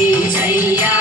ஈசையா